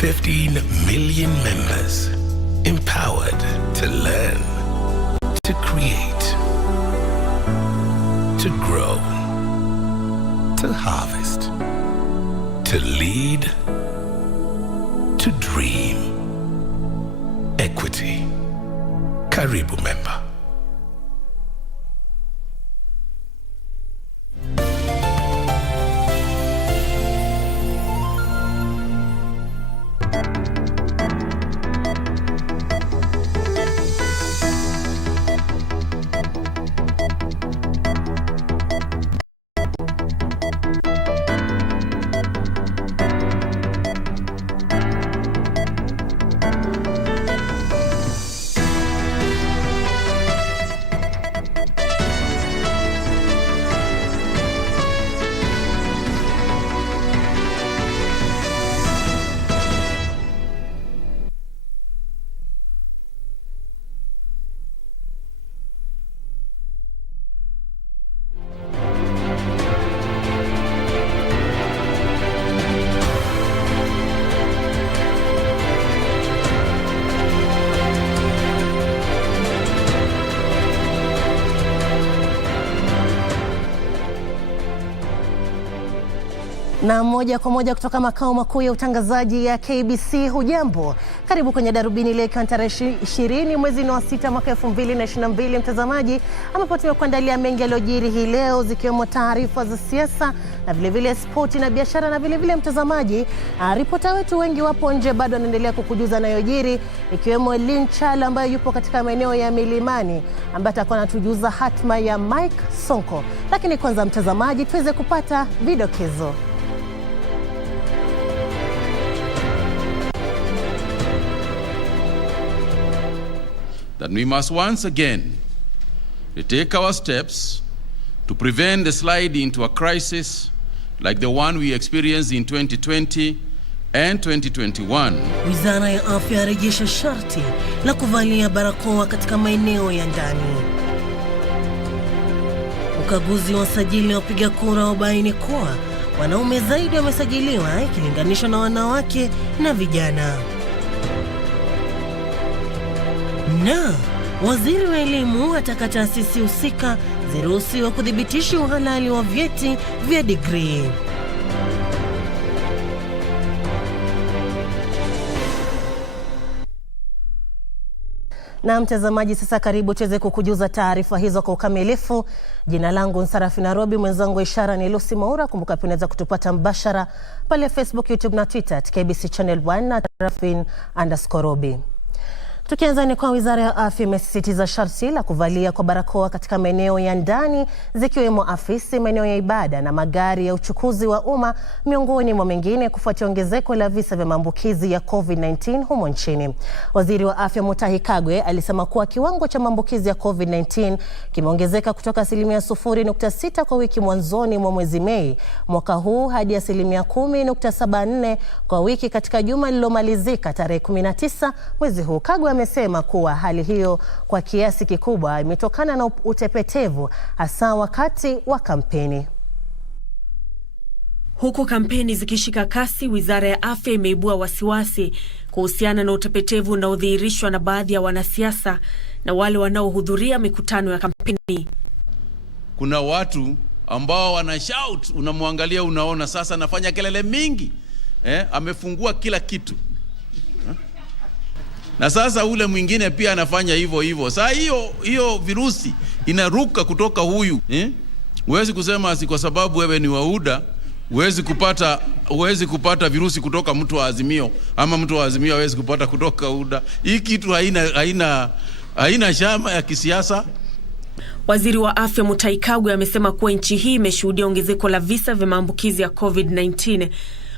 15 million members, empowered to learn, to create, to grow, to harvest, to lead, to dream. Equity. Karibu member. Na moja kwa moja kutoka makao makuu ya utangazaji ya KBC, hujambo? Karibu kwenye Darubini leo ikiwa tarehe 20 mwezi wa 6 mwaka 2022, mtazamaji, ambapo tumekuandalia mengi yaliyojiri hii leo, zikiwemo taarifa za siasa na vile spoti na biashara, na vile mtazamaji, ripota wetu wengi wapo nje bado wanaendelea kukujuza yanayojiri, ikiwemo Linchala ambaye yupo katika maeneo ya milimani ambaye atakuwa anatujuza hatma ya Mike Sonko. Lakini kwanza mtazamaji, tuweze kupata vidokezo. That we must once again take our steps to prevent the slide into a crisis like the one we experienced in 2020 and 2021. Wizara ya Afya yarejesha sharti la kuvalia barakoa katika maeneo ya ndani. Ukaguzi wa sajili wa wapiga kura wabaini kuwa wanaume zaidi wamesajiliwa ikilinganishwa na wanawake na vijana. Na waziri wa elimu ataka taasisi husika ziruhusiwe kudhibitisha uhalali wa vyeti vya degree. Na mtazamaji, sasa karibu tuweze kukujuza taarifa hizo kwa ukamilifu. Jina langu ni Sarafina Robi, mwenzangu ishara ni Lucy Maura. Kumbuka pia unaweza kutupata mbashara pale Facebook, YouTube na Twitter at KBC Channel 1 na Sarafin_Robi. Tukianza ni kwa Wizara ya Afya imesisitiza sharti la kuvalia kwa barakoa katika maeneo ya ndani, zikiwemo afisi, maeneo ya ibada na magari ya uchukuzi wa umma, miongoni mwa mengine, kufuatia ongezeko la visa vya maambukizi ya COVID-19 humo nchini. Waziri wa Afya Mutahi Kagwe alisema kuwa kiwango cha maambukizi ya COVID-19 kimeongezeka kutoka 0.6 kwa wiki mwanzoni mwa mwezi Mei mwaka huu hadi 10.74 kwa wiki katika juma lililomalizika tarehe 19 mwezi huu. Kagwe amesema kuwa hali hiyo kwa kiasi kikubwa imetokana na utepetevu, hasa wakati wa kampeni. Huku kampeni zikishika kasi, Wizara ya Afya imeibua wasiwasi kuhusiana na utepetevu unaodhihirishwa na baadhi ya wanasiasa na wale wanaohudhuria mikutano ya kampeni. Kuna watu ambao wana shout, unamwangalia unaona sasa anafanya kelele mingi, amefungua kila kitu. Na sasa ule mwingine pia anafanya hivyo. Sasa hiyo virusi inaruka kutoka huyu. Huwezi kusema si kwa sababu wewe ni wauda huwezi kupata virusi kutoka mtu wa Azimio, ama mtu wa Azimio hawezi kupata kutoka UDA. Hii kitu haina chama ya kisiasa. Waziri wa Afya Mutahi Kagwe amesema kuwa nchi hii imeshuhudia ongezeko la visa vya maambukizi ya COVID-19,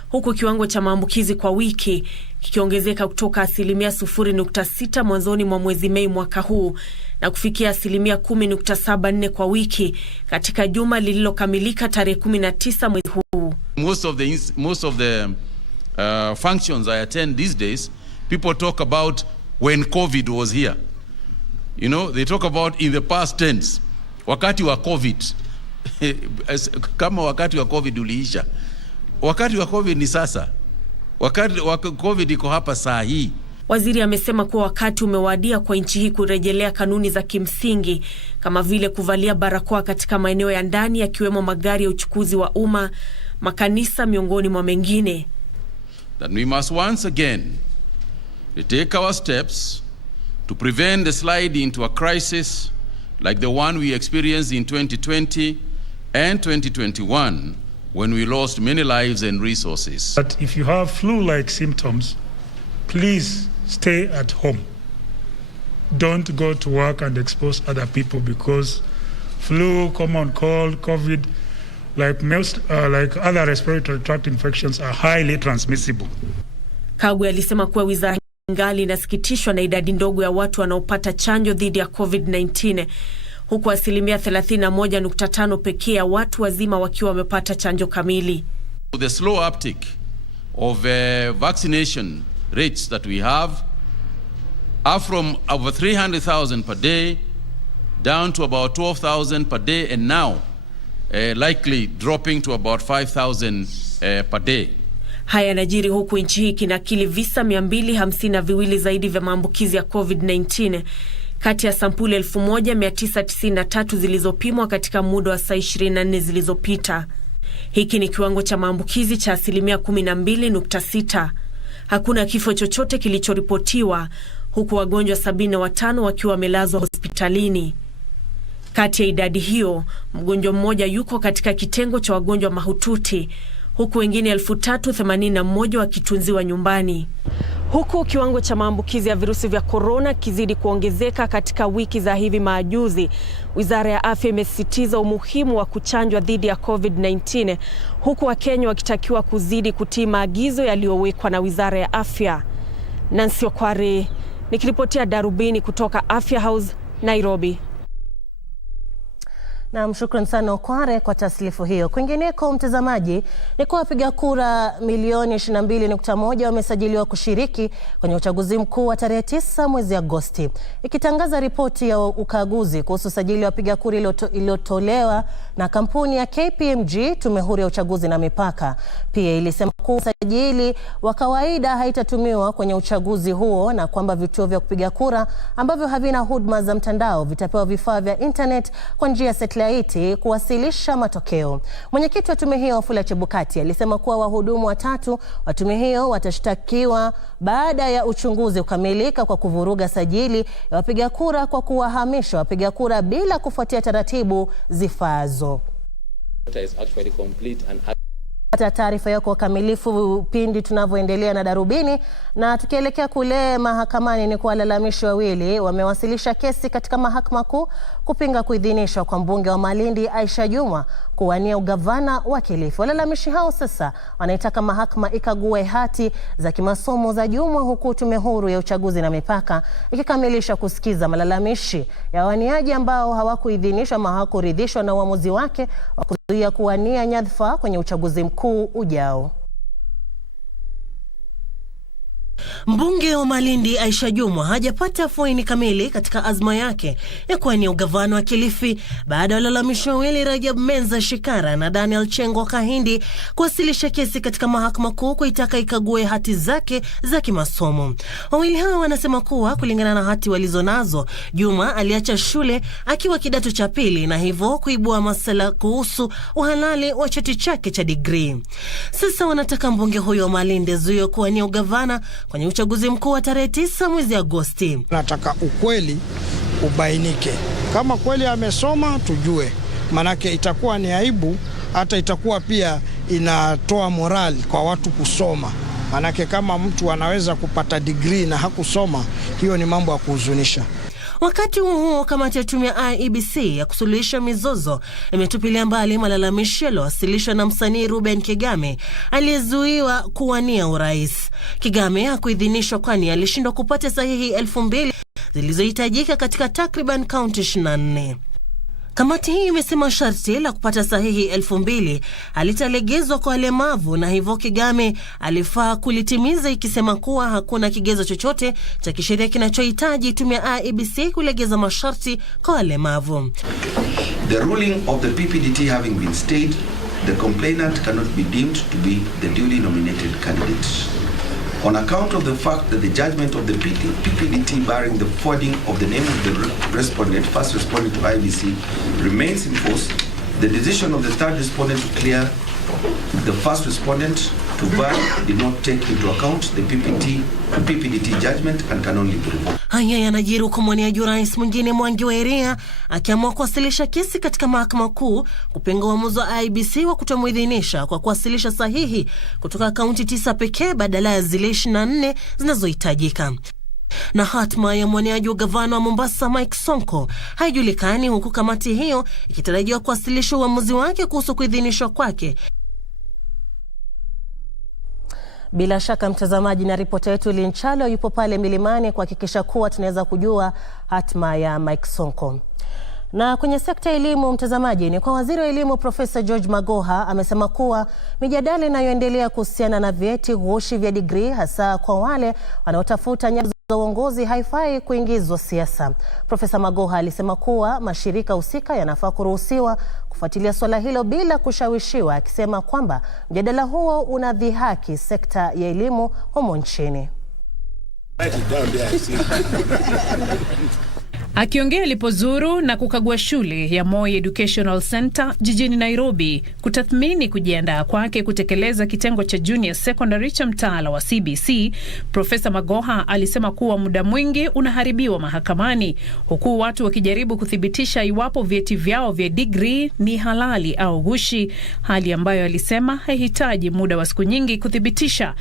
huku kiwango cha maambukizi kwa wiki kikiongezeka kutoka 0.6 mwanzoni mwa mwezi Mei mwaka huu na kufikia 10.74 kwa wiki katika juma lililokamilika tarehe 19 mwezi huu. Most of the functions I attend these days, people talk about when COVID was here. You know, they talk about in the past tense. Wakati wa COVID. Kama wakati wa COVID uliisha. Wakati wa COVID ni sasa. wakati COVID iko hapa saa hii. Waziri amesema kuwa wakati umewadia kwa nchi hii kurejelea kanuni za kimsingi kama vile kuvalia barakoa katika maeneo ya ndani yakiwemo magari ya uchukuzi wa umma, makanisa miongoni mwa mengine. That we must once again take our steps to prevent the slide into a crisis like the one we experienced in 2020 and 2021 when we lost many lives and resources. But if you have flu-like symptoms, please stay at home. Don't go to work and expose other people, because flu, common cold, COVID, like other respiratory tract infections are highly transmissible. Kagwe alisema kuwa wizara ingali inasikitishwa na idadi ndogo ya watu wanaopata chanjo dhidi ya COVID-19, huku 31.5% pekee ya watu wazima wakiwa wamepata chanjo kamili. The slow uptick of vaccination rates that we have are from over 300,000 per day down to about 12,000 per day, and now likely dropping to about 5,000 per day. Haya yanajiri huku nchi hii kinakili visa 252 zaidi vya maambukizi ya COVID-19 kati ya sampuli 1993 zilizopimwa katika muda wa saa 24 zilizopita. Hiki ni kiwango cha maambukizi cha 12.6. Hakuna kifo chochote kilichoripotiwa, huku wagonjwa 75 wakiwa wamelazwa hospitalini. Kati ya idadi hiyo, mgonjwa mmoja yuko katika kitengo cha wagonjwa mahututi, huku wengine 381 wakitunziwa nyumbani. Huku kiwango cha maambukizi ya virusi vya korona kizidi kuongezeka katika wiki za hivi majuzi, Wizara ya Afya imesisitiza umuhimu wa kuchanjwa dhidi ya COVID-19, huku Wakenya wakitakiwa kuzidi kutii maagizo yaliyowekwa na Wizara ya Afya. Nancy Okware, nikiripotia Darubini kutoka Afya House, Nairobi. Na shukran sana Okware kwa taslifu hiyo. Kwingineko mtazamaji, ni kwa wapiga kura milioni 22.1 wamesajiliwa kushiriki kwenye uchaguzi mkuu wa tarehe 9 mwezi Agosti. Ikitangaza ripoti ya ukaguzi kuhusu sajili wa wapiga kura iliyotolewa na kampuni ya KPMG, Tume Huru ya Uchaguzi na Mipaka, pia ilisema kuwa usajili wa kawaida haitatumiwa kwenye uchaguzi huo, na kwamba vituo vya kupiga kura ambavyo havina huduma za mtandao vitapewa vifaa vya internet kwa njia ya satellite kuwasilisha matokeo. Mwenyekiti wa tume hiyo Wafula Chebukati alisema kuwa wahudumu 3 wa tume hiyo watashtakiwa baada ya uchunguzi kukamilika kwa kuvuruga sajili ya wapiga kura kwa kuwahamisha wapiga kura bila kufuatia taratibu zifaazo. Pata taarifa yako kamilifu pindi tunavyoendelea na Darubini. Na tukielekea kule mahakamani, ni kwa walalamishi wawili wamewasilisha kesi katika mahakama kuu kupinga kuidhinishwa kwa mbunge wa Malindi Aisha Jumwa kuwania ugavana wa Kilifi. Walalamishi hao sasa wanaitaka mahakama ikague hati za kimasomo za Jumwa, huku Tume Huru ya Uchaguzi na Mipaka ikikamilisha kusikiza malalamishi ya waniaji ambao hawakuidhinishwa ama hawakuridhishwa na uamuzi wake wa kuzuia kuwania nyadhifa kwenye uchaguzi mkuu ujao. Mbunge wa Malindi Aisha Jumwa hajapata faini kamili katika azma yake ya kuwania ugavana wa Kilifi baada ya walalamishi wawili Rajab Menza Shikara na Daniel Chengo Kahindi kuwasilisha kesi katika mahakama kuu kuitaka ikague hati zake za kimasomo. Wawili hao wanasema kuwa kulingana na hati walizonazo, Jumwa aliacha shule akiwa kidato cha pili na hivyo kuibua masala kuhusu uhalali wa cheti chake cha degree. Sasa wanataka mbunge huyo wa Malindi zuio kuwania ugavana kwenye uchaguzi mkuu wa tarehe 9 mwezi Agosti. Nataka ukweli ubainike. Kama kweli amesoma tujue. Manake itakuwa ni aibu, hata itakuwa pia inatoa morali kwa watu kusoma. Manake kama mtu anaweza kupata degree na hakusoma, hiyo ni mambo ya kuhuzunisha. Wakati huo kamati ya tume ya IEBC ya kusuluhisha mizozo imetupilia mbali malalamishi yaliyowasilishwa na msanii Ruben Kigame aliyezuiwa kuwania urais. Kigame hakuidhinishwa kwani alishindwa kupata sahihi 2,000 zilizohitajika katika takriban kaunti 24. Kamati hii imesema sharti la kupata sahihi 2,000 halitalegezwa kwa walemavu, na hivyo Kigame alifaa kulitimiza, ikisema kuwa hakuna kigezo chochote cha kisheria kinachohitaji tume ya IEBC kulegeza masharti kwa walemavu. The ruling of the PPDT having been stayed, the complainant cannot be deemed to be the duly nominated candidate. On account of the fact that the judgment of the PPDT barring the forging of the name of the respondent, first respondent to IBC, remains in force, the decision of the third respondent to clear the first respondent to bar did not take into account the PPDT judgment and can only be revoked. Haya yanajiri huku mwaniaji rais mwingine Mwangi wa Iria akiamua kuwasilisha kesi katika mahakama kuu kupinga uamuzi wa IBC wa kutomuidhinisha kwa kuwasilisha sahihi kutoka kaunti 9 pekee badala ya zile 24 zinazohitajika. Na hatma ya mwaniaji wa gavana wa Mombasa Mike Sonko haijulikani, huku kamati hiyo ikitarajiwa kuwasilisha uamuzi wake kuhusu kuidhinishwa kwake. Bila shaka mtazamaji, na ripota yetu Linchalo yupo pale milimani kuhakikisha kuwa tunaweza kujua hatma ya Mike Sonko. Na kwenye sekta ya elimu mtazamaji, ni kwa waziri wa elimu Profesa George Magoha amesema kuwa mijadala inayoendelea kuhusiana na vyeti ghushi vya degree hasa kwa wale wanaotafuta nyadhifa za uongozi haifai kuingizwa siasa. Profesa Magoha alisema kuwa mashirika husika yanafaa kuruhusiwa kufuatilia swala hilo bila kushawishiwa, akisema kwamba mjadala huo unadhihaki sekta ya elimu humo nchini. Akiongea alipozuru na kukagua shule ya Moi Educational Center jijini Nairobi kutathmini kujiandaa kwake kutekeleza kitengo cha junior secondary cha mtaala wa CBC, Profesa Magoha alisema kuwa muda mwingi unaharibiwa mahakamani, huku watu wakijaribu kuthibitisha iwapo vyeti vyao vya degree ni halali au ghushi, hali ambayo alisema haihitaji muda wa siku nyingi kuthibitisha.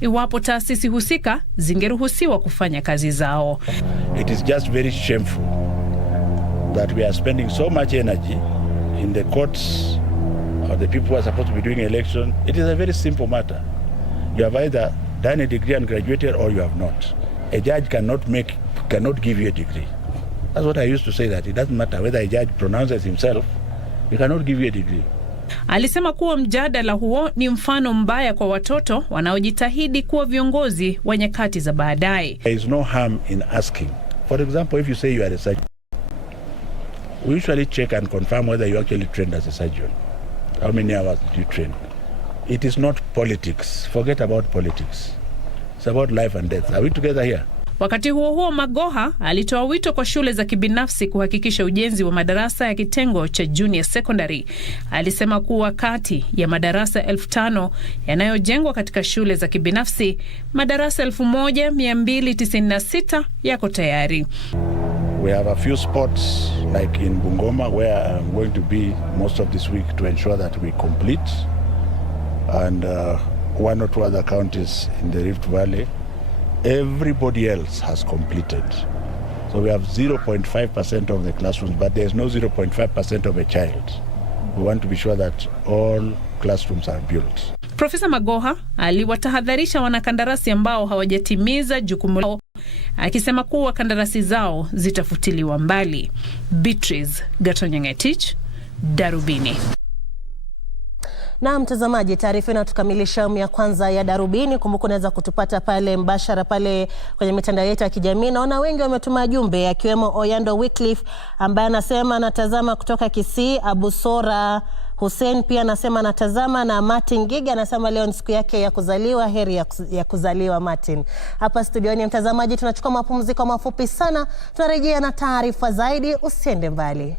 Iwapo taasisi husika zingeruhusiwa kufanya kazi zao. It is just very shameful that we are spending so much energy in the courts or the people who are supposed to be doing election. It is a very simple matter. You have either done a degree and graduated or you have not. A judge cannot give you a degree. That's what I used to say, that it doesn't matter whether a judge pronounces himself, he cannot give you a degree. Alisema kuwa mjadala huo ni mfano mbaya kwa watoto wanaojitahidi kuwa viongozi wa nyakati za baadaye. There is no harm in asking. For example, if you say you are a surgeon, we usually check and confirm whether you actually trained as a surgeon. How many hours did you train? It is not politics. Forget about politics. It's about life and death. Are we together here? Wakati huo Magoha alitoa wito kwa shule za kibinafsi kuhakikisha ujenzi wa madarasa ya kitengo cha junior secondary. Alisema kuwa kati ya madarasa 5,000 yanayojengwa katika shule za kibinafsi, madarasa 1,296 yako tayari. We have a few spots like in Bungoma where I'm going to be most of this week to ensure that we complete, and one or two other counties in the Rift Valley. Everybody else has completed. So we have 0.5% of the classrooms, but there's no 0.5% of a child. We want to be sure that all classrooms are built. Profesa Magoha aliwatahadharisha wanakandarasi ambao hawajatimiza jukumu lao, akisema kuwa kandarasi zao zitafutiliwa mbali. Beatrice Gatonyangetich, Darubini. Na mtazamaji, taarifa inatukamilisha ya kwanza ya Darubini. Kumbuka unaweza kutupata pale mbashara pale kwenye mitandao yetu ya kijamii. Naona wengi wametuma jumbe, akiwemo Oyando Wycliffe ambaye anasema anatazama kutoka Kisii, Abusora Hussein pia anasema anatazama, na Martin Giga anasema leo ni siku yake ya kuzaliwa. Heri ya kuzaliwa Martin. Hapa studioni mtazamaji, tunachukua mapumziko mafupi sana, tunarejea na taarifa zaidi, usiende mbali.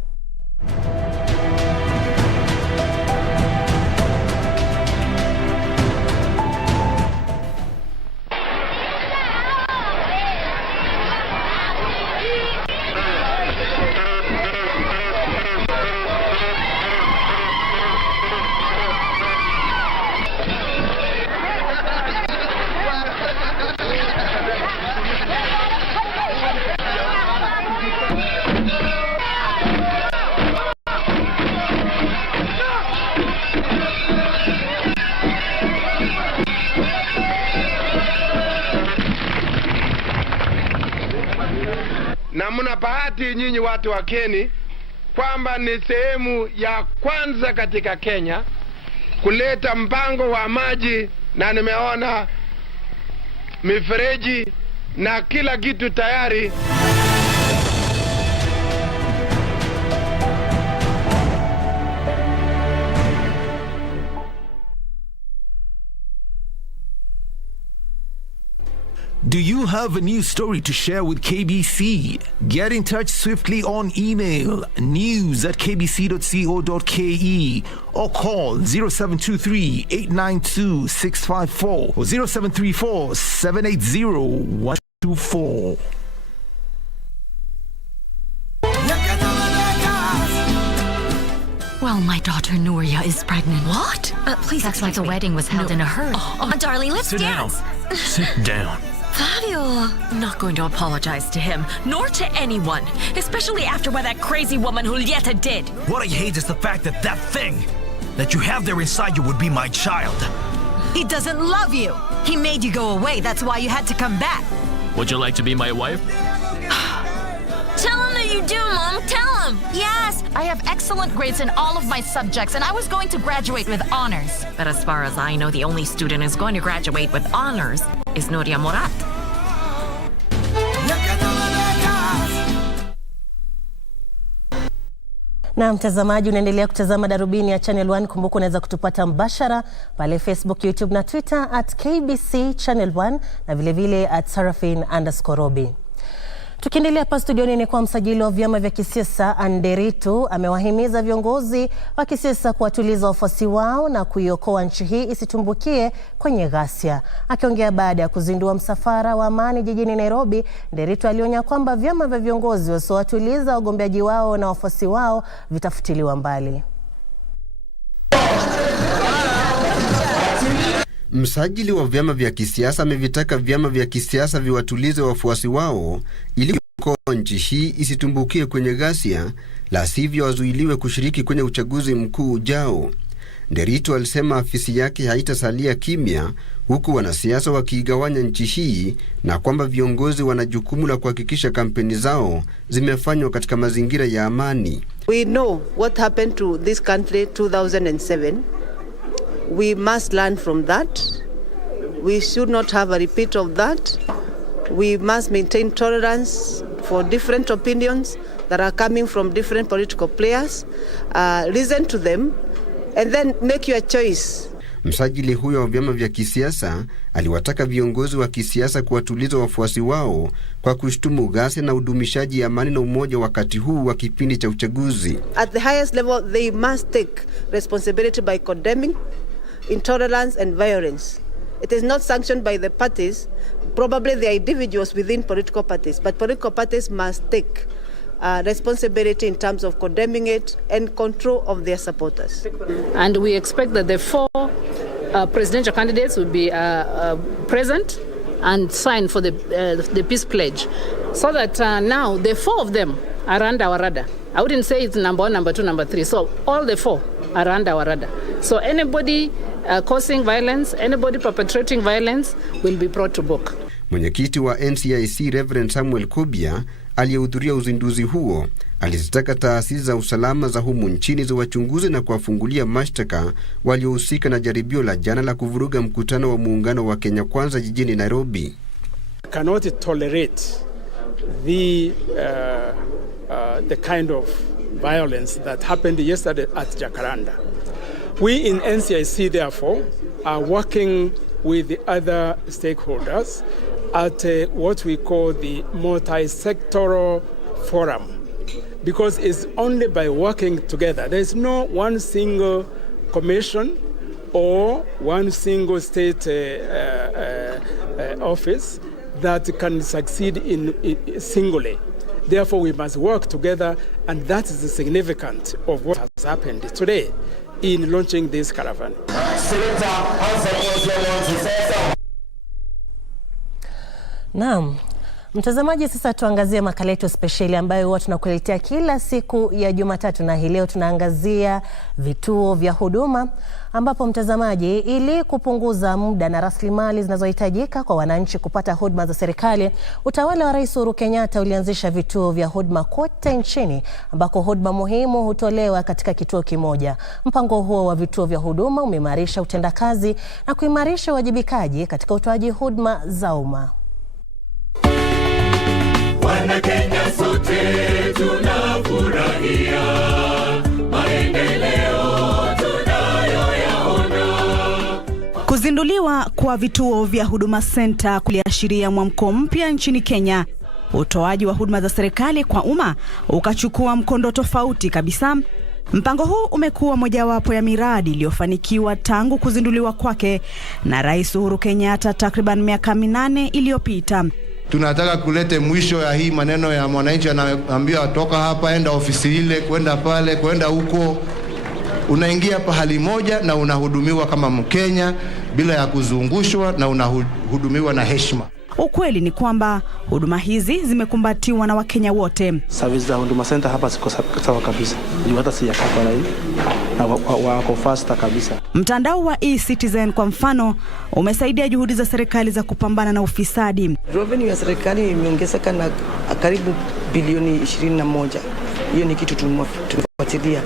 Na mna bahati nyinyi watu wa Keni kwamba ni sehemu ya kwanza katika Kenya kuleta mpango wa maji, na nimeona mifereji na kila kitu tayari. Do you have a news story to share with KBC? Get in touch swiftly on email news@kbc.co.ke or call 0723-892-654 or 0734-780-124. Well, my daughter Nuria is pregnant. What? Please. That's why the wedding was held in a hurry. Darling, let's dance. Sit down. Fabio. I'm not going to apologize to him, nor to anyone, especially after what that crazy woman Julieta did. What I hate is the fact that thing that you have there inside you would be my child. He doesn't love you. He made you go away. That's why you had to come back. Would you like to be my wife? Tell him that you do, Mom. Tell him. Yes, I have excellent grades in all of my subjects, and I was going to graduate with honors. But as far as I know, the only student who's going to graduate with honors is Nuria Morat. Na mtazamaji, unaendelea kutazama Darubini ya Channel 1. Kumbuka unaweza kutupata mbashara pale Facebook, YouTube na Twitter @KBC Channel 1 na vile @Sarafina_Robi. Tukiendelea hapa studioni ni kwa msajili wa vyama vya kisiasa Nderitu amewahimiza viongozi wa kisiasa kuwatuliza wafuasi wao na kuiokoa nchi hii isitumbukie kwenye ghasia. Akiongea baada ya kuzindua msafara wa amani jijini Nairobi, Nderitu alionya kwamba vyama vya viongozi wasiowatuliza wagombeaji wao na wafuasi wao vitafutiliwa mbali. Msajili wa vyama vya kisiasa amevitaka vyama vya kisiasa viwatulize wafuasi wao ili kuokoa nchi hii isitumbukie kwenye ghasia, la sivyo wazuiliwe kushiriki kwenye uchaguzi mkuu ujao. Nderitu alisema afisi yake haitasalia kimya huku wanasiasa wakiigawanya nchi hii na kwamba viongozi wana jukumu la kuhakikisha kampeni zao zimefanywa katika mazingira ya amani. We know what happened to this country 2007. We must learn from that. We should not have a repeat of that. We must maintain tolerance for different opinions that are coming from different political players. Listen to them and then make your choice. Msajili huyo wa vyama vya kisiasa aliwataka viongozi wa kisiasa kuwatuliza wafuasi wao kwa kushtumu ghasia na udumishaji amani na umoja wakati huu wa kipindi cha uchaguzi. At the highest level, they must take responsibility by condemning intolerance and violence. It is not sanctioned by the parties, probably the individuals within political parties, but political parties must take responsibility in terms of condemning it and control of their supporters. And we expect that the 4 presidential candidates will be present and sign for the peace pledge, so that now the 4 of them are under our radar. I wouldn't say it's number 1, number 2, number 3. So all the 4 are under our radar. So anybody causing violence, anybody perpetrating violence will be brought to book. Mwenyekiti wa NCIC Reverend Samuel Kobia aliyehudhuria uzinduzi huo alizitaka taasisi za usalama za humu nchini za wachunguzi na kuwafungulia mashtaka waliohusika na jaribio la jana la kuvuruga mkutano wa muungano wa Kenya Kwanza jijini Nairobi. Cannot tolerate the kind of violence that happened yesterday at Jacaranda. We in NCIC therefore are working with the other stakeholders at what we call the multi-sectoral forum, because it's only by working together. There's no one single commission or one single state office that can succeed in singly. Therefore, we must work together, and that is the significance of what has happened today in launching this caravan. Naam. Mtazamaji, sasa tuangazie makala yetu speciali ambayo huwa tunakuletea kila siku ya Jumatatu, na hii leo tunaangazia vituo vya huduma, ambapo mtazamaji, ili kupunguza muda na rasilimali zinazohitajika kwa wananchi kupata huduma za serikali, utawala wa Rais Uhuru Kenyatta ulianzisha vituo vya huduma kote nchini ambako huduma muhimu hutolewa katika kituo kimoja. Mpango huo wa vituo vya huduma umeimarisha utendakazi na kuimarisha uwajibikaji katika utoaji huduma za umma. Wana Kenya sote tunafurahia maendeleo tunayoyaona. Kuzinduliwa kwa vituo vya Huduma Center kuliashiria mwamko mpya nchini Kenya. Utoaji wa huduma za serikali kwa umma ukachukua mkondo tofauti kabisa. Mpango huu umekuwa mojawapo ya miradi iliyofanikiwa tangu kuzinduliwa kwake na Rais Uhuru Kenyatta takriban miaka 8 iliyopita. Tunataka kulete mwisho ya hii maneno ya mwananchi anaambiwa toka hapa enda ofisi ile, kwenda pale, kwenda huko. Unaingia pahali moja na unahudumiwa kama Mkenya bila ya kuzungushwa na unahudumiwa na heshima. Ukweli ni kwamba huduma hizi zimekumbatiwa na Wakenya wote. Service za Huduma Center hapa ziko sawa kabisa. Hata si ya kapa hii na wako faster kabisa. Mtandao wa e-Citizen kwa mfano umesaidia juhudi za serikali za kupambana na ufisadi. Revenue ya serikali imeongezeka na karibu bilioni 21. Hiyo ni kitu tumefuatilia.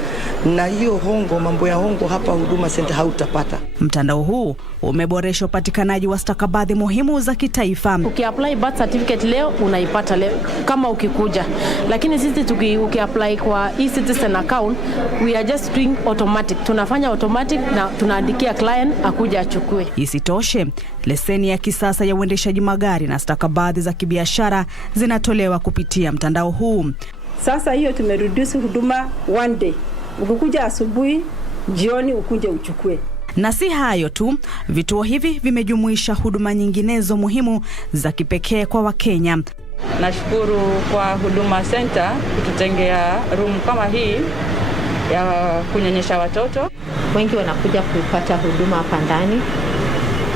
Na hiyo mambo ya hongo hapa Huduma Center hautapata. Mtandao huu umeboresha upatikanaji wa stakabadhi muhimu za kitaifa. Ukiapply birth certificate leo unaipata leo kama ukikuja. Lakini sisi ukiapply kwa e-Citizen account, we are just doing automatic. Tunafanya automatic na tunaandikia client akuja achukue. Isitoshe, leseni ya kisasa ya uendeshaji magari na stakabadhi za kibiashara zinatolewa kupitia mtandao huu. Sasa hiyo tumereduce huduma one day. Ukikuja asubuhi, jioni ukuje uchukue. Na si hayo tu, vituo hivi vimejumuisha huduma nyinginezo muhimu za kipekee kwa Wakenya. Nashukuru kwa Huduma Center kututengea room kama hii ya kunyonyesha watoto. Wengi wanakuja kupata huduma hapa ndani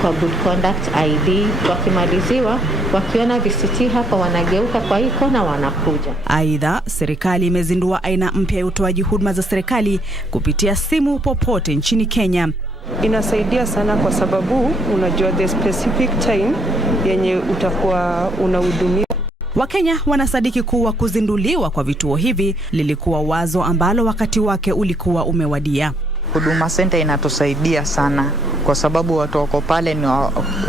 kwa good conduct ID. Wakimaliziwa, wakiona VCT hapa wanageuka kwa hii kona wanakuja. Aidha, serikali imezindua aina mpya ya utoaji huduma za serikali kupitia simu popote nchini Kenya. Inasaidia sana kwa sababu unajua the specific time yenye utakuwa unahudumia. Wakenya wanasadiki kuwa kuzinduliwa kwa vituo hivi lilikuwa wazo ambalo wakati wake ulikuwa umewadia. Huduma Center inatusaidia sana kwa sababu watu wako pale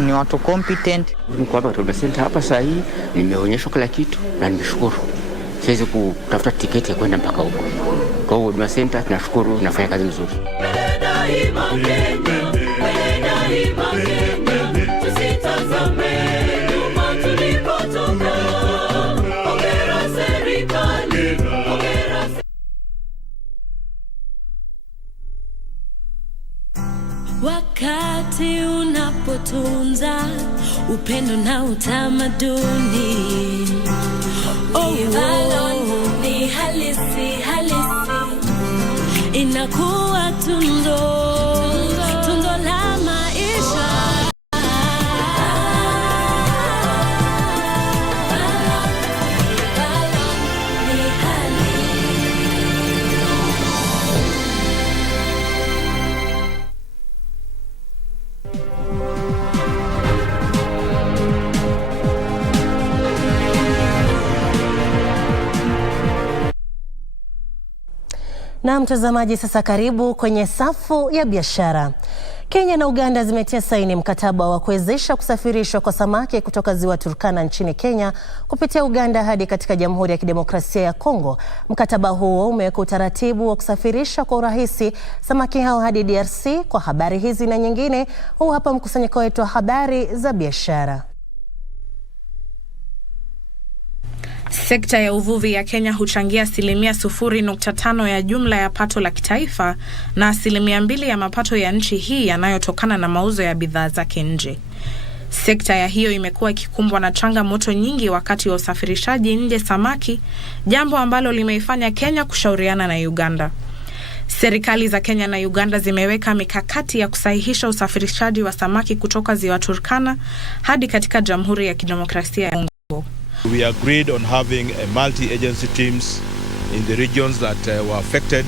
ni watu competent. Niko hapa Huduma Center hapa saa hii, nimeonyeshwa kila kitu na nimeshukuru. Siwezi kutafuta tiketi ya kwenda mpaka huko. Kwa Huduma Center tunashukuru, nafanya kazi nzuri. Wakati unapotunza upendo na utamaduni, ni halisi inakuwa tundo la maisha. Na mtazamaji, sasa karibu kwenye safu ya biashara. Kenya na Uganda zimetia saini mkataba wa kuwezesha kusafirishwa kwa samaki kutoka ziwa Turkana nchini Kenya kupitia Uganda hadi katika Jamhuri ya Kidemokrasia ya Kongo. Mkataba huo umeweka utaratibu wa kusafirisha kwa urahisi samaki hao hadi DRC. Kwa habari hizi na nyingine, huu hapa mkusanyiko wetu wa habari za biashara. Sekta ya uvuvi ya Kenya huchangia 0.5% ya jumla ya pato la kitaifa na 2% ya mapato ya nchi hii yanayotokana na mauzo ya bidhaa zake nje. Sekta ya hiyo imekuwa ikikumbwa na changamoto nyingi wakati wa usafirishaji nje samaki, jambo ambalo limeifanya Kenya kushauriana na Uganda. Serikali za Kenya na Uganda zimeweka mikakati ya kusahihisha usafirishaji wa samaki kutoka ziwa Turkana hadi katika Jamhuri ya Kidemokrasia ya Kongo. We agreed on having a multi-agency teams in the regions that were affected,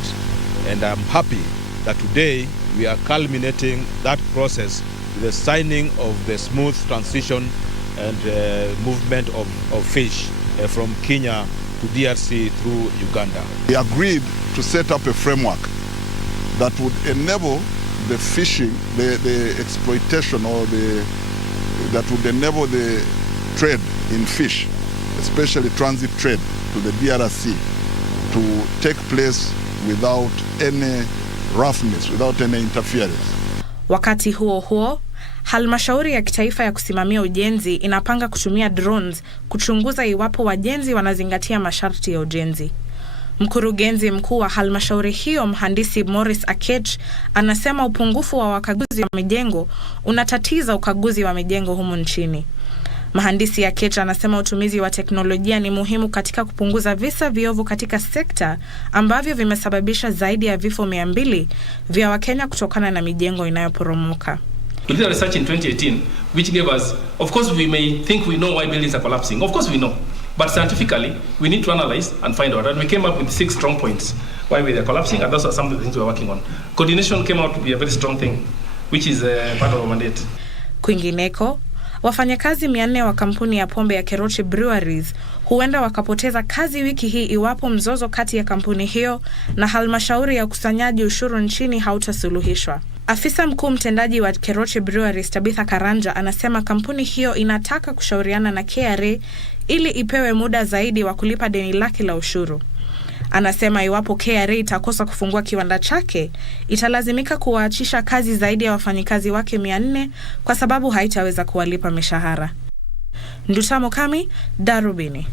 and I'm happy that today we are culminating that process with the signing of the smooth transition and movement of fish from Kenya to DRC through Uganda. We agreed to set up a framework that would enable the fishing, the exploitation, or that would enable the trade in fish, especially transit trade to the DRC, to take place without any roughness, without any interference. Wakati huo huo, Halmashauri ya kitaifa ya kusimamia ujenzi inapanga kutumia drones kuchunguza iwapo wajenzi wanazingatia masharti ya ujenzi. Mkurugenzi mkuu wa halmashauri hiyo, mhandisi Morris Akech, anasema upungufu wa wakaguzi wa mijengo unatatiza ukaguzi wa mijengo humu nchini. Mhandisi Akech anasema utumizi wa teknolojia ni muhimu katika kupunguza visa viovu katika sekta ambavyo vimesababisha zaidi ya vifo 200 vya Wakenya kutokana na mijengo inayoporomoka. We did a research in 2018 which gave us, of course we may think we know why buildings are collapsing. Of course we know. But scientifically, we need to analyze and find out. And we came up with 6 strong points why we are collapsing, and those are some of the things we are working on. Coordination came out to be a very strong thing, which is part of our mandate. Kwingineko, wafanyakazi 400 wa kampuni ya pombe ya Keroche Breweries huenda wakapoteza kazi wiki hii iwapo mzozo kati ya kampuni hiyo na halmashauri ya ukusanyaji ushuru nchini hautasuluhishwa. Afisa mkuu mtendaji wa Keroche Breweries Tabitha Karanja anasema kampuni hiyo inataka kushauriana na KRA ili ipewe muda zaidi wa kulipa deni lake la ushuru. Anasema iwapo KRA itakosa kufungua kiwanda chake, italazimika kuwaachisha kazi zaidi ya wafanyikazi wake 400 kwa sababu haitaweza kuwalipa mishahara. Ndutamo Kami, Darubini.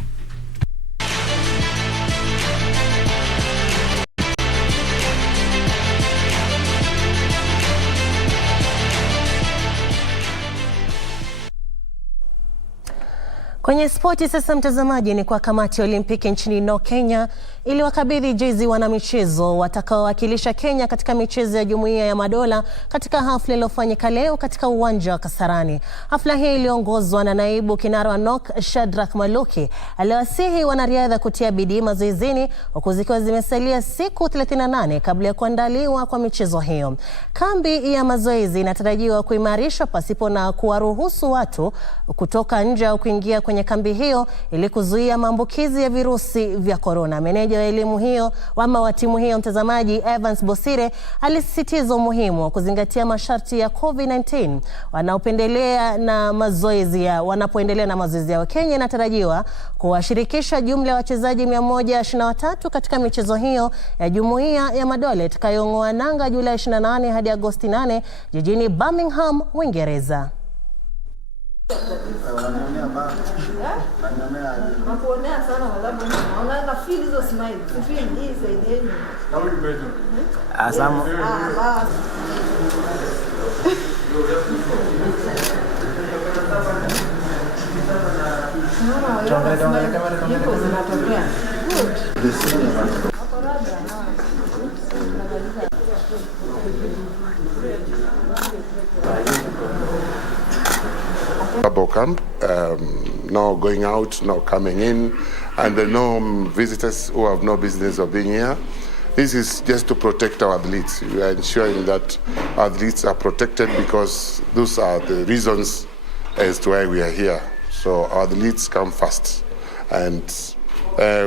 Kwenye spoti sasa, mtazamaji, ni kwa kamati ya Olimpiki nchini Kenya ili wakabidhi jezi wanamichezo watakaowakilisha Kenya katika michezo ya Jumuiya ya Madola katika hafla iliyofanyika leo katika uwanja wa Kasarani. Hafla hii iliongozwa na naibu kinara wa NOK Shadrack Maluki aliwasihi wanariadha kutia bidii mazoezini huku zikiwa zimesalia siku 38 kabla ya kuandaliwa kwa michezo hiyo. Kambi ya mazoezi inatarajiwa kuimarishwa pasipo na kuwaruhusu watu kutoka nje au kuingia kwenye kambi hiyo ili kuzuia maambukizi ya virusi vya corona. Meneja wa elimu hiyo wa timu hiyo, mtazamaji, Evans Bosire, alisisitiza umuhimu wa kuzingatia masharti ya COVID-19 wanapoendelea na mazoezi yao. Kenya inatarajiwa kuwashirikisha jumla ya wachezaji 123 katika michezo hiyo ya Jumuiya ya Madola itakayong'oa nanga Julai 28 hadi Agosti 8 jijini Birmingham, Uingereza. Bubble camp, no going out, no coming in, and there are no visitors who have no business of being here. This is just to protect our athletes. We are ensuring that our athletes are protected because those are the reasons as to why we are here. So our athletes come first. And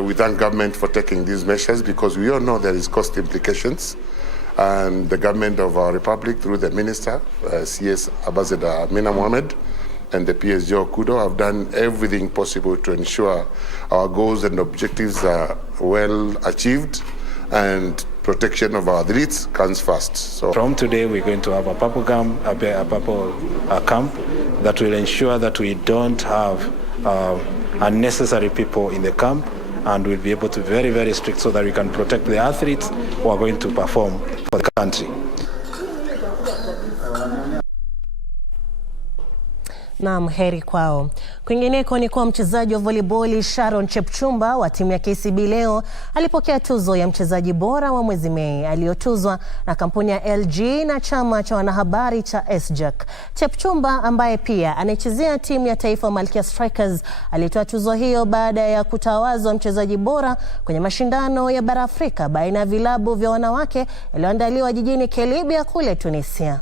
we thank government for taking these measures because we all know there is cost implications. And the government of our republic, through the minister, CS Ambassador Amina Mohamed, and the PSG Okudo, have done everything possible to ensure our goals and objectives are well achieved and protection of our athletes comes first. So from today we're going to have a purple camp, camp that will ensure that we don't have unnecessary people in the camp, and we'll be able to very, very strict so that we can protect the athletes who are going to perform for the country. Naam, heri kwao. Kwingineko ni kwa mchezaji wa volleyball Sharon Chepchumba wa timu ya KCB leo alipokea tuzo ya mchezaji bora wa mwezi Mei aliyotuzwa na kampuni ya LG na chama cha wanahabari cha SJAC. Chepchumba ambaye pia anachezea timu ya taifa Malkia Strikers alitoa tuzo hiyo baada ya kutawazwa mchezaji bora kwenye mashindano ya bara Afrika baina ya vilabu vya wanawake yaliyoandaliwa jijini Kelibia kule Tunisia.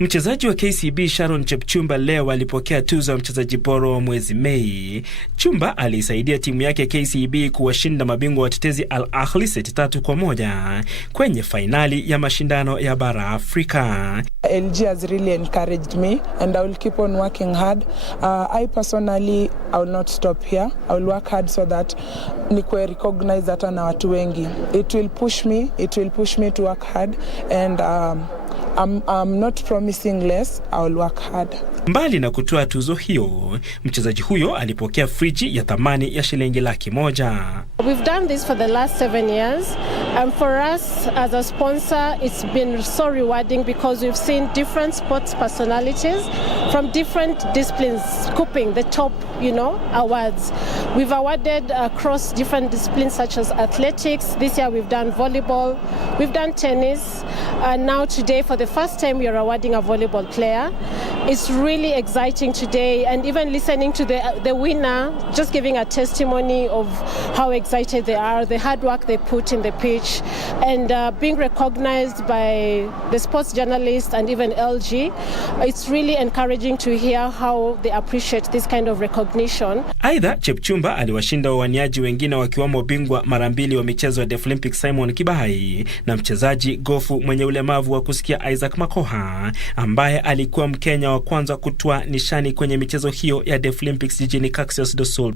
Mchezaji wa KCB Sharon Chepchumba leo alipokea tuzo ya mchezaji bora wa mwezi Mei. Chumba alisaidia timu yake KCB kuwashinda mabingwa watetezi Al Ahly seti 3-1 kwenye fainali ya mashindano ya bara Afrika. LG has really encouraged me, and I will keep on working hard. I personally, I will not stop here. I will work hard so that nikwe recognize hata na watu wengi. It will push me to work hard, and I'm not promising less. I will work hard. Mbali na kutoa tuzo hiyo, mchezaji huyo alipokea friji ya thamani ya shilingi 100,000. We've done this for the last 7 years, and for us as a sponsor, it's been so rewarding because we've seen different sports personalities from different disciplines scooping the top, awards. We've awarded across different disciplines such as athletics. This year we've done volleyball, we've done tennis, and now today for the first time we are awarding a volleyball player. It's really exciting today, and even listening to the winner, just giving a testimony of how excited they are, the hard work they put in the pitch, and being recognized by the sports journalists and even LG. It's really encouraging to hear how they appreciate this kind of recognition. Aidha, Chepchumba aliwashinda wawaniaji wengine wakiwamo bingwa mara 2 wa michezo ya Deaflympics Simon Kibahai na mchezaji gofu mwenye ulemavu wa kusikia Isaac Makoha, ambaye alikuwa Mkenya wa kwanza kutwaa nishani kwenye michezo hiyo ya Deaflympics jijini Caxias do Sul.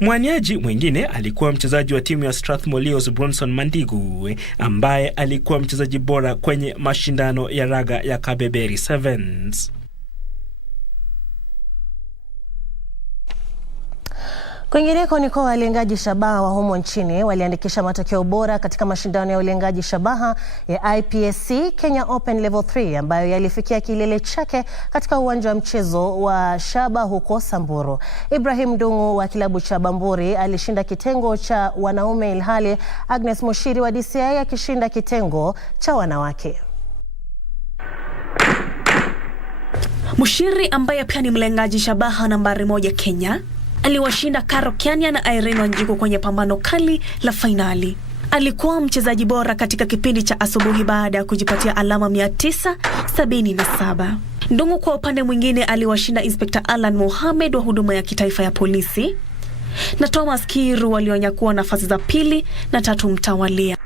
Mwaniaji mwingine alikuwa mchezaji wa timu ya Strathmore Leos Bronson Mandigu, ambaye alikuwa mchezaji bora kwenye mashindano ya raga ya Kabeberi Sevens. Kwingineko ni kwa walengaji shabaha wa humo nchini waliandikisha matokeo bora katika mashindano ya ulengaji shabaha ya IPSC Kenya Open Level 3 ambayo yalifikia kilele chake katika uwanja wa mchezo wa shaba huko Samburu. Ibrahim Dungu wa kilabu cha Bamburi alishinda kitengo cha wanaume, ilhali Agnes Mushiri wa DCI akishinda kitengo cha wanawake. Mushiri ambaye pia ni mlengaji shabaha nambari 1 Kenya aliwashinda Karo Kiania na Irene Wanjiku kwenye pambano kali la finali. Alikuwa mchezaji bora katika kipindi cha asubuhi baada ya kujipatia alama 977. Ndungu kwa upande mwingine aliwashinda Inspector Alan Mohamed wa huduma ya kitaifa ya polisi na Thomas Kiru walionyakua nafasi za 2 na 3 mtawalia.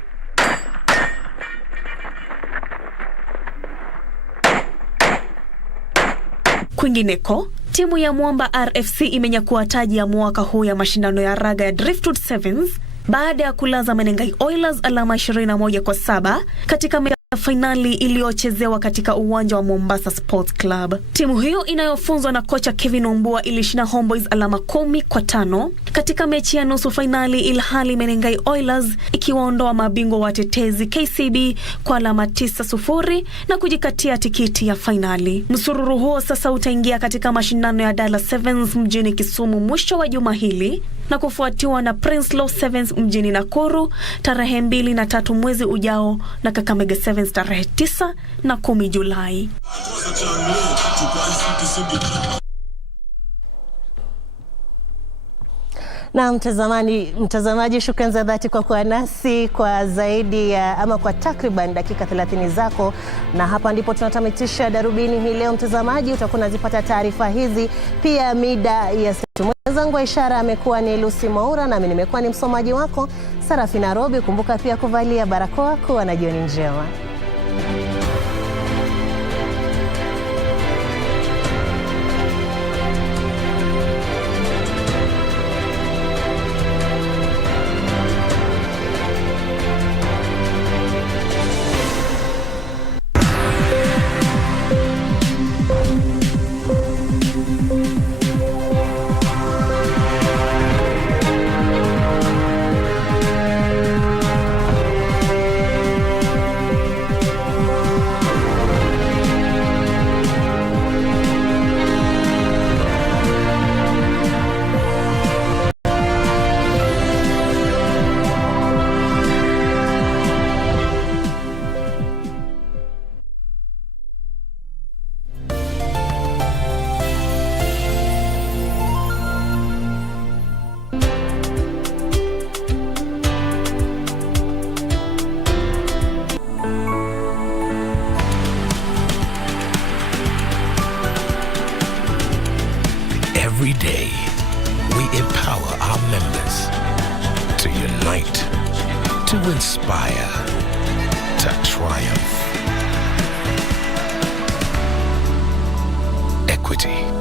Kwingineko, timu ya Mwamba RFC imenyakua taji ya mwaka huu ya mashindano ya raga ya Driftwood Sevens baada ya kulaza Menengai Oilers alama 21-7 katika finali iliyochezewa katika uwanja wa Mombasa Sports Club. Timu hiyo inayofunzwa na kocha Kevin Ombua ilishinda Homeboys alama 10-5 katika mechi ya nusu finali, ilhali Menengai Oilers ikiwaondoa mabingwa watetezi KCB kwa alama 9-0 na kujikatia tikiti ya finali. Msururu huo sasa utaingia katika mashindano ya Dala Sevens mjini Kisumu mwisho wa juma hili na kufuatiwa na Prince Law Sevens mjini Nakuru tarehe 2 na 3 mwezi ujao na Kakamega Sevens tarehe 9 na 10 Julai. Na mtazamaji, shukrani za dhati kwa kuwa nasi kwa zaidi ya kwa takriban dakika 30 zako, na hapa ndipo tunatamatisha Darubini hii leo. Mtazamaji, utakuwa unazipata taarifa hizi pia mida ya mwenzangu wa ishara amekuwa ni Lucy Maura, na mimi nimekuwa ni msomaji wako Sarafina Robi. Kumbuka pia kuvalia barakoa. Kuwa na jioni njema. Every day, we empower our members to unite, to inspire, to triumph. Equity.